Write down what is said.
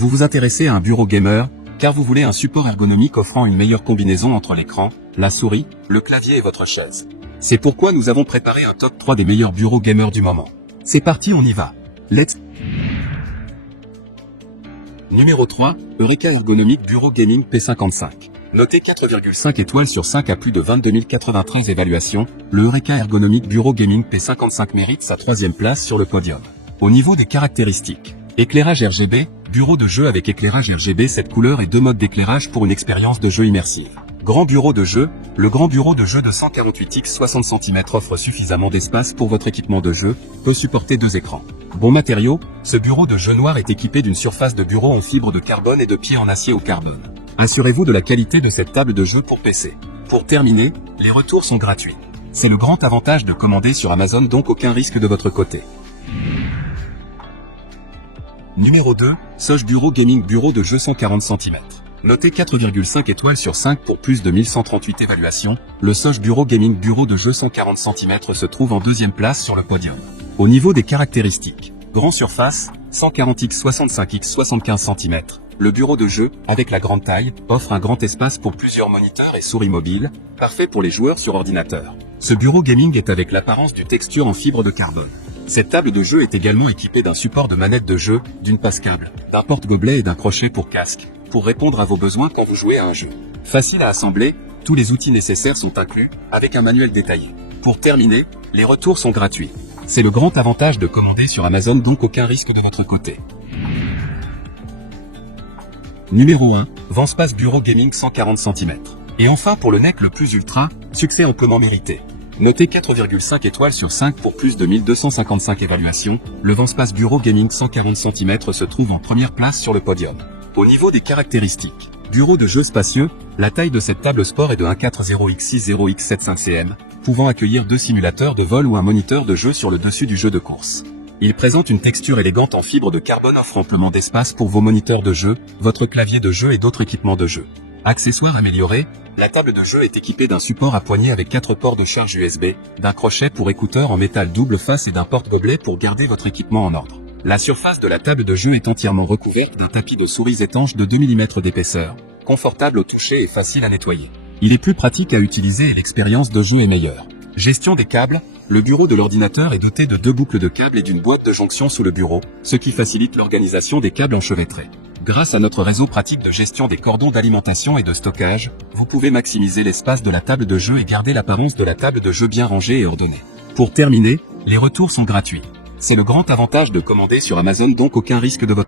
Vous vous intéressez à un bureau gamer, car vous voulez un support ergonomique offrant une meilleure combinaison entre l'écran, la souris, le clavier et votre chaise. C'est pourquoi nous avons préparé un top 3 des meilleurs bureaux gamers du moment. C'est parti, on y va. Let's... Numéro 3, Eureka Ergonomic Bureau Gaming P55. Noté 4,5 étoiles sur 5 à plus de 22 093 évaluations, le Eureka Ergonomic Bureau Gaming P55 mérite sa 3e place sur le podium. Au niveau des caractéristiques, éclairage RGB, bureau de jeu avec éclairage RGB 7 couleurs et 2 modes d'éclairage pour une expérience de jeu immersive. Grand bureau de jeu, le grand bureau de jeu de 148 x 60 cm offre suffisamment d'espace pour votre équipement de jeu, peut supporter 2 écrans. Bon matériau, ce bureau de jeu noir est équipé d'une surface de bureau en fibre de carbone et de pieds en acier au carbone. Assurez-vous de la qualité de cette table de jeu pour PC. Pour terminer, les retours sont gratuits. C'est le grand avantage de commander sur Amazon, donc aucun risque de votre côté. Numéro 2, Soch Bureau Gaming Bureau de jeu 140 cm. Noté 4,5 étoiles sur 5 pour plus de 1138 évaluations, le Soch Bureau Gaming Bureau de jeu 140 cm se trouve en 2e place sur le podium. Au niveau des caractéristiques, grand surface, 140 x 65 x 75 cm, le bureau de jeu, avec la grande taille, offre un grand espace pour plusieurs moniteurs et souris mobiles, parfait pour les joueurs sur ordinateur. Ce bureau gaming est avec l'apparence du texture en fibre de carbone. Cette table de jeu est également équipée d'un support de manette de jeu, d'une passe-câble, d'un porte-gobelet et d'un crochet pour casque, pour répondre à vos besoins quand vous jouez à un jeu. Facile à assembler, tous les outils nécessaires sont inclus, avec un manuel détaillé. Pour terminer, les retours sont gratuits. C'est le grand avantage de commander sur Amazon, donc aucun risque de votre côté. Numéro 1, Vanspace Bureau Gaming 140 cm. Et enfin pour le NEC le plus ultra, succès amplement mérité. Noté 4,5 étoiles sur 5 pour plus de 1255 évaluations, le Vanspace Bureau Gaming 140 cm se trouve en 1re place sur le podium. Au niveau des caractéristiques, bureau de jeu spacieux, la taille de cette table sport est de 1,40x60x75cm, pouvant accueillir 2 simulateurs de vol ou un moniteur de jeu sur le dessus du jeu de course. Il présente une texture élégante en fibre de carbone offrant amplement d'espace pour vos moniteurs de jeu, votre clavier de jeu et d'autres équipements de jeu. Accessoires améliorés, la table de jeu est équipée d'un support à poignée avec 4 ports de charge USB, d'un crochet pour écouteurs en métal double face et d'un porte-gobelet pour garder votre équipement en ordre. La surface de la table de jeu est entièrement recouverte d'un tapis de souris étanche de 2 mm d'épaisseur, confortable au toucher et facile à nettoyer. Il est plus pratique à utiliser et l'expérience de jeu est meilleure. Gestion des câbles, le bureau de l'ordinateur est doté de 2 boucles de câbles et d'une boîte de jonction sous le bureau, ce qui facilite l'organisation des câbles enchevêtrés. Grâce à notre réseau pratique de gestion des cordons d'alimentation et de stockage, vous pouvez maximiser l'espace de la table de jeu et garder l'apparence de la table de jeu bien rangée et ordonnée. Pour terminer, les retours sont gratuits. C'est le grand avantage de commander sur Amazon, donc aucun risque de votre